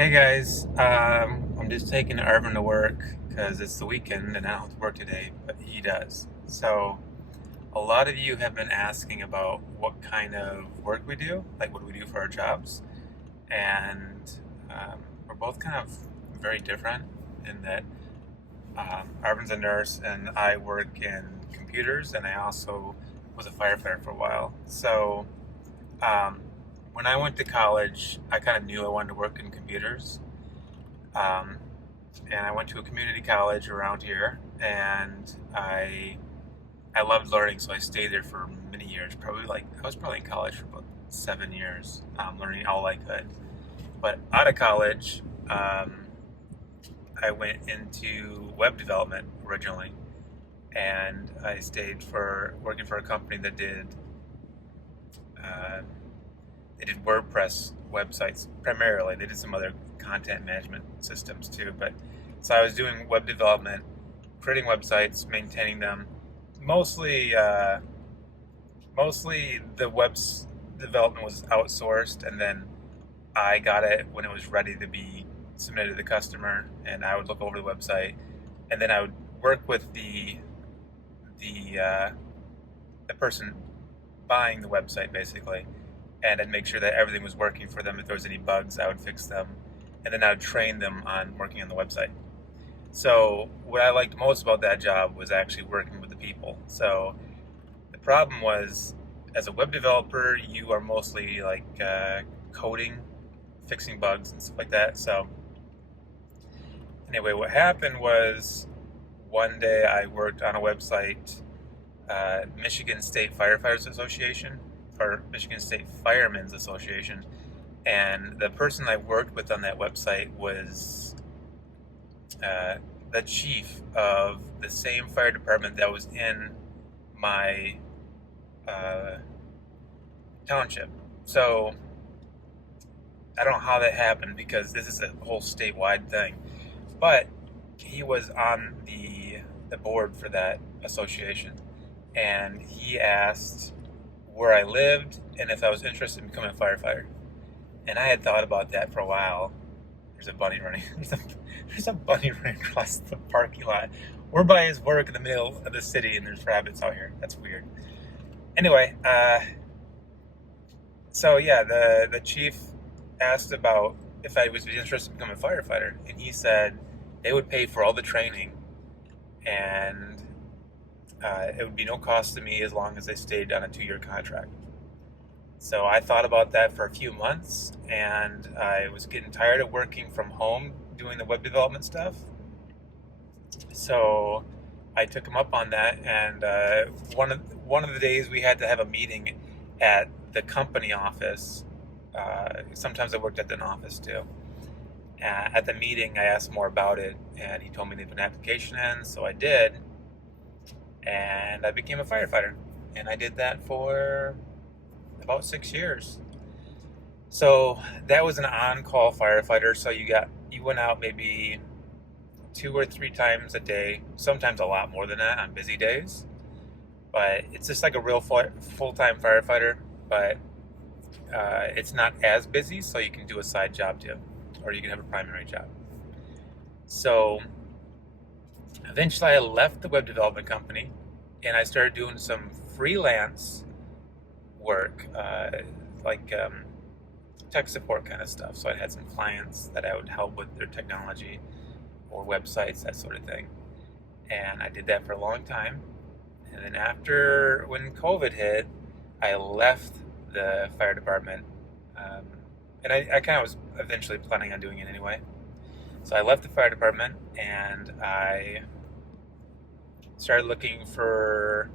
Hey guys, I'm just taking Arvin to work because it's the weekend and I don't have to work today, but he does. So, a lot of you have been asking about what kind of work we do, like what do we do for our jobs, and we're both kind of very different in that Arvin's a nurse and I work in computers, and I also was a firefighter for a while. So, um, when I went to college, I kind of knew I wanted to work in computers. Um, and I went to a community college around here, and I loved learning, so I stayed there for many years. I was probably in college for about 7 years, learning all I could. But out of college, I went into web development originally, and I stayed for working for a company that did uh, they did WordPress websites primarily. They did some other content management systems too, but so I was doing web development, creating websites, maintaining them. Mostly, mostly the web's development was outsourced, and then I got it when it was ready to be submitted to the customer, and I would look over the website, and then I would work with the the person buying the website basically, and I'd make sure that everything was working for them. If there was any bugs, I would fix them, and then I would train them on working on the website. So what I liked most about that job was actually working with the people. So the problem was, as a web developer, you are mostly like coding, fixing bugs and stuff like that. So anyway, what happened was one day I worked on a website, Michigan State Firefighters Association, or Michigan State Firemen's Association, and the person I worked with on that website was uh, the chief of the same fire department that was in my uh, township. So I don't know how that happened because this is a whole statewide thing, but he was on the board for that association, and he asked where I lived and if I was interested in becoming a firefighter. And I had thought about that for a while. There's a bunny running. There's a bunny running across the parking lot. We're by his work in the middle of the city, and there's rabbits out here. That's weird. Anyway, so yeah, the chief asked about if I was interested in becoming a firefighter, and he said they would pay for all the training, and it would be no cost to me as long as I stayed on a 2-year contract. So I thought about that for a few months, and I was getting tired of working from home doing the web development stuff. So I took him up on that, and one of the days we had to have a meeting at the company office. Sometimes I worked at an office too. At the meeting, I asked more about it, and he told me to put an application in, so I did, and I became a firefighter. And I did that for about 6 years. So that was an on-call firefighter. So you went out maybe 2 or 3 times a day, sometimes a lot more than that on busy days. But it's just like a real full-time firefighter, but it's not as busy, so you can do a side job too, or you can have a primary job. So eventually I left the web development company, and I started doing some freelance work, like tech support kind of stuff. So I had some clients that I would help with their technology or websites, that sort of thing. And I did that for a long time. And then when COVID hit, I left the fire department. And I kind of was eventually planning on doing it anyway. So I left the fire department, and I started looking for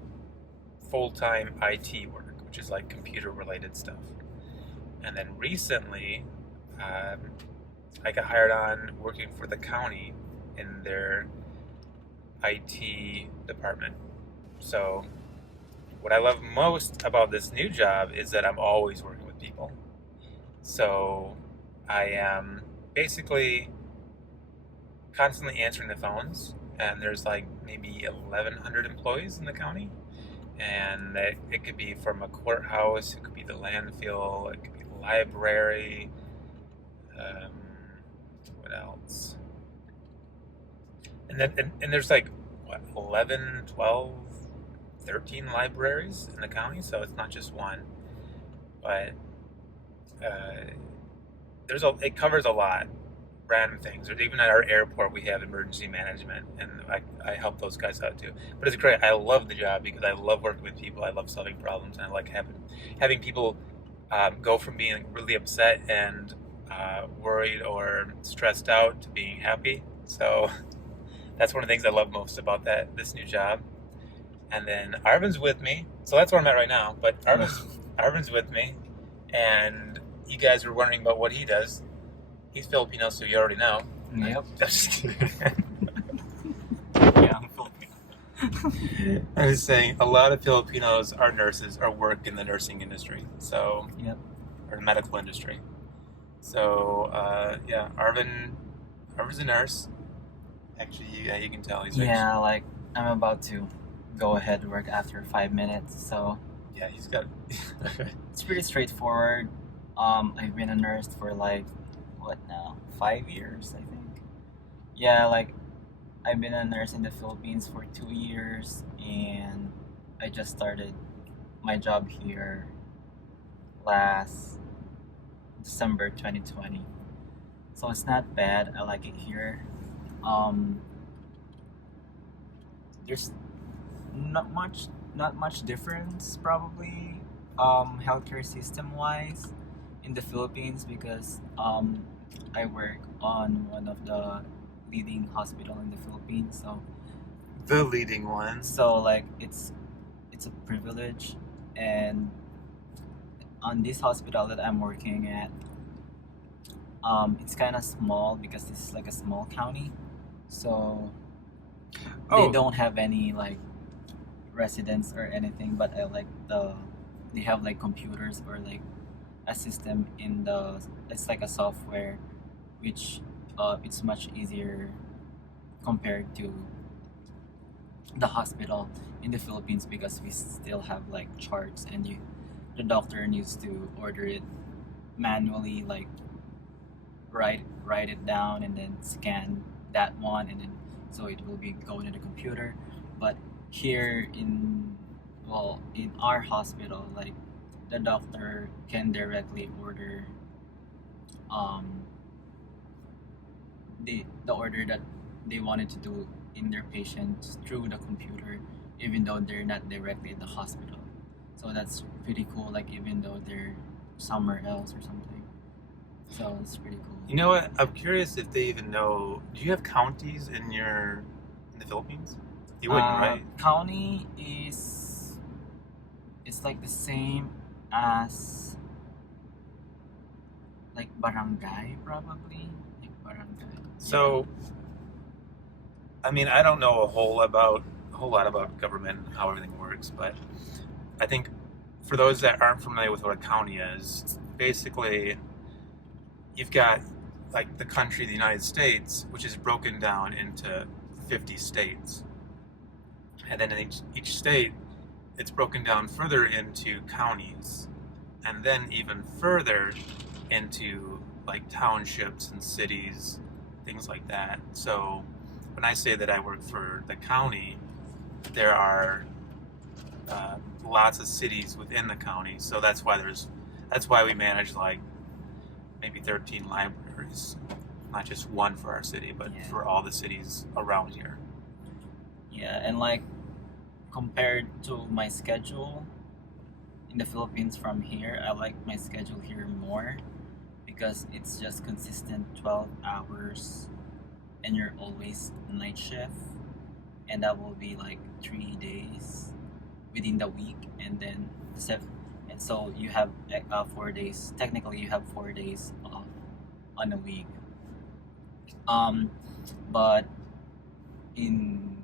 full-time IT work, which is like computer-related stuff. And then recently, I got hired on working for the county in their IT department. So what I love most about this new job is that I'm always working with people. So I am basically constantly answering the phones, and there's like maybe 1,100 employees in the county, and it could be from a courthouse, it could be the landfill, it could be the library, um, and there's like what, 11, 12, 13 libraries in the county, so it's not just one. But uh, it covers a lot, random things. Or even at our airport, we have emergency management, and I help those guys out too. But it's great. I love the job because I love working with people. I love solving problems, and I like having people go from being really upset and worried or stressed out to being happy. So that's one of the things I love most about this new job. And then Arvin's with me, so that's where I'm at right now. But Arvin's with me, and you guys were wondering about what he does. He's Filipino, so you already know. Yep. I'm just kidding. Yeah, I'm Filipino. I was saying a lot of Filipinos are nurses or work in the nursing industry, so Yep. or the medical industry. So yeah, Arvin's a nurse. Actually, yeah, you can tell he's Yeah, like I'm about to go ahead to work after 5 minutes, so yeah, he's got. it's pretty straightforward. I've been a nurse for like what now? 5 years, I think. Yeah, like I've been a nurse in the Philippines for 2 years, and I just started my job here last December 2020. So it's not bad. I like it here. Um, there's not much difference probably healthcare system wise in the Philippines because I work on one of the leading hospital in the Philippines, The leading ones. so like it's a privilege. And on this hospital that I'm working at, it's kind of small because this is like a small county, so they Oh, don't have any like residents or anything, but they have like computers or like a system in the it's like a software which it's much easier compared to the hospital in the Philippines because we still have like charts, and the doctor needs to order it manually, like write it down and then scan that one, and then so it will be going to the computer. But here in our hospital, like the doctor can directly order um the order that they wanted to do in their patients through the computer, even though they're not directly at the hospital. So that's pretty cool, like even though they're somewhere else or something. So it's pretty cool. you know what? I'm curious if they even know. Do you have counties in the Philippines? You wouldn't, right? County it's like the same as like barangay probably, like barangay. So, I mean, I don't know a whole lot about government and how everything works, but I think for those that aren't familiar with what a county is, basically you've got like the country, the United States, which is broken down into 50 states. And then in each state, it's broken down further into counties, and then even further into like townships and cities, things like that. So when I say that I work for the county, there are lots of cities within the county. So that's why we manage like maybe 13 libraries, not just one for our city, but Yeah. for all the cities around here. Yeah, and like compared to my schedule in the Philippines from here, I like my schedule here more because it's just consistent 12 hours and you're always night shift, and that will be like 3 days within the week, and then and so you have 4 days. Technically, you have 4 days off on a week. Um, but in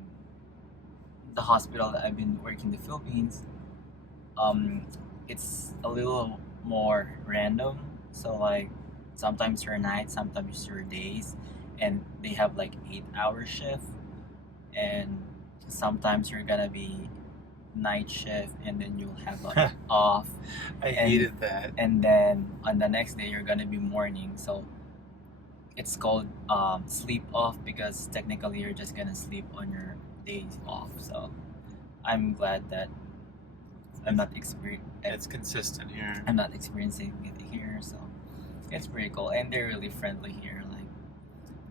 the hospital that I've been working in the Philippines, it's a little more random. So like sometimes you're nights, sometimes you're days, and they have like 8 hour shift, and sometimes you're gonna be night shift, and then you'll have like off, I and hated that. and then on the next day you're gonna be morning. So it's called sleep off because technically you're just gonna sleep on your days off. So I'm glad that It's consistent here. I'm not experiencing it here. So it's pretty cool, and they're really friendly here. Like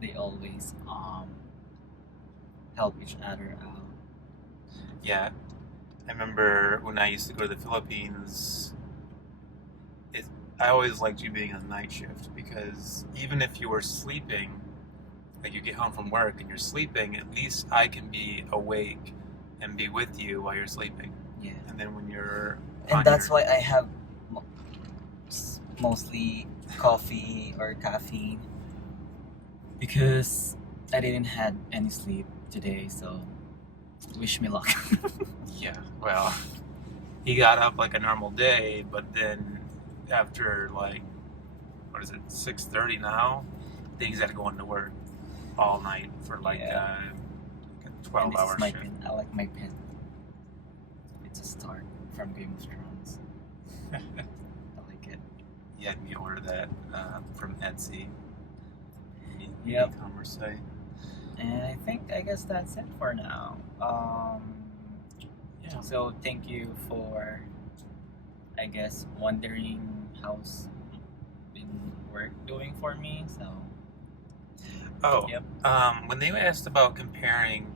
they always help each other out. Yeah, I remember when I used to go to the Philippines. I always liked you being on night shift because even if you were sleeping, like you get home from work and you're sleeping, at least I can be awake and be with you while you're sleeping. Yeah, And then when you're and that's why I have mostly coffee or caffeine because I didn't had any sleep today. So wish me luck. Yeah, well, he got up like a normal day, but then after like what is it, 6:30 now? Then he's got to go into work all night for like Yeah. a 12-hour my shift. pin. I like my pin. It's a start from Game of Thrones. I like it. He had me order that from Etsy, Yep. e-commerce site. And I guess that's it for now. Yeah. So thank you for, I guess, wondering how's been work doing for me. So Oh, yep. When they asked about comparing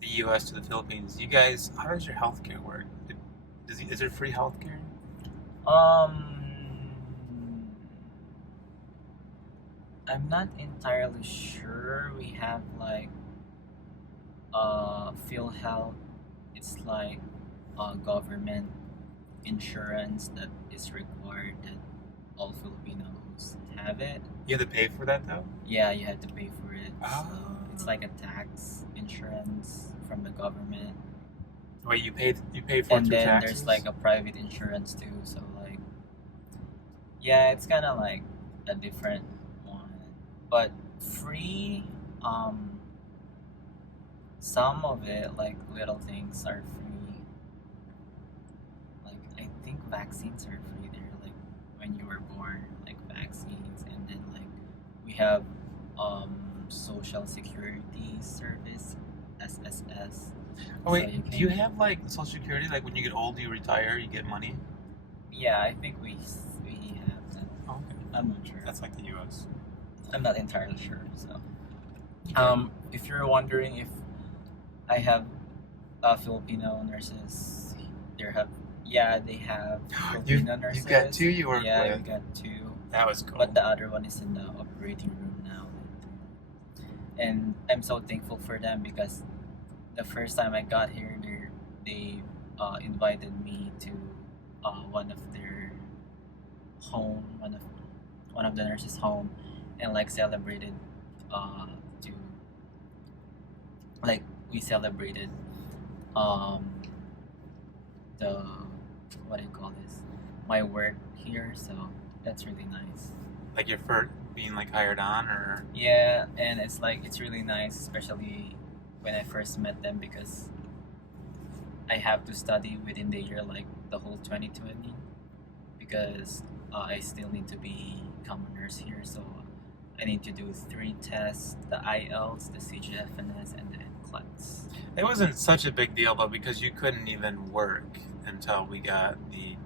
the U.S. to the Philippines, you guys, how does your healthcare work? Is there free healthcare? I'm not entirely sure. We have like PhilHealth. It's like government insurance that is required that all Filipinos have it. You have to pay for that though. Yeah, you have to pay for it. So Oh. it's like a tax insurance from the government. Wait, you pay for it And through then taxes? there's like a private insurance too. So like, yeah, it's kind of like a different one, but free. Some of it, like little things, are free. Like I think vaccines are free there. Like when you were born, like vaccines, and then like we have Social Security Service, SSS. Oh wait, So you do you can- have like Social Security? Like when you get old, you retire, you get money. Yeah, I think we have that. Oh, okay. I'm not sure. That's like the U.S. I'm not entirely sure. So, if you're wondering if I have Filipino nurses, they have Filipino nurses. You've got two you work Yeah, with. we got two, That was cool. but the other one is in the operating room now. And I'm so thankful for them because the first time I got here, they invited me to one of their home, one of the nurses' home, and like celebrated to like we celebrated um the what do you call this, my work here. So that's really nice. Like you're for being like hired on, or Yeah, and it's like it's really nice, especially when I first met them because I have to study within the year, like the whole 2020, because I still need to become a nurse here. So I need to do 3 tests: the IELTS, the CGFNS, and the NCLEX. it wasn't such a big deal though because you couldn't even work until we got the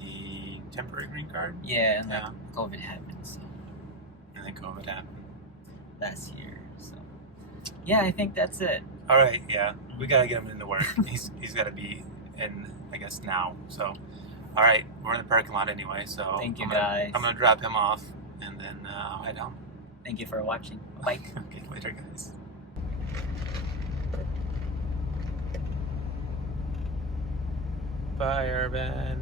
the temporary green card, Yeah, and like Yeah. COVID happened, so and then COVID happened. last year. So yeah, I think that's it. All right, yeah, we gotta get him into work. he's got to be in, I guess now. So, all right, we're in the parking lot anyway. So Thank you, I'm gonna- guys. I'm gonna drop him off and then I'll head home. Thank you for watching. Bye. Okay, later, guys. Bye, Arvin.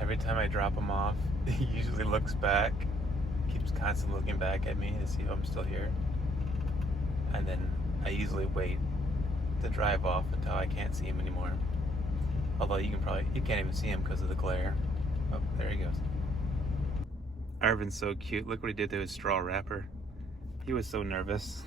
Every time I drop him off, he usually looks back, keeps constantly looking back at me to see if I'm still here. And then I usually wait to drive off until I can't see him anymore. Although you can't even see him because of the glare. Oh, there he goes. Arvin's so cute. Look what he did to his straw wrapper. He was so nervous.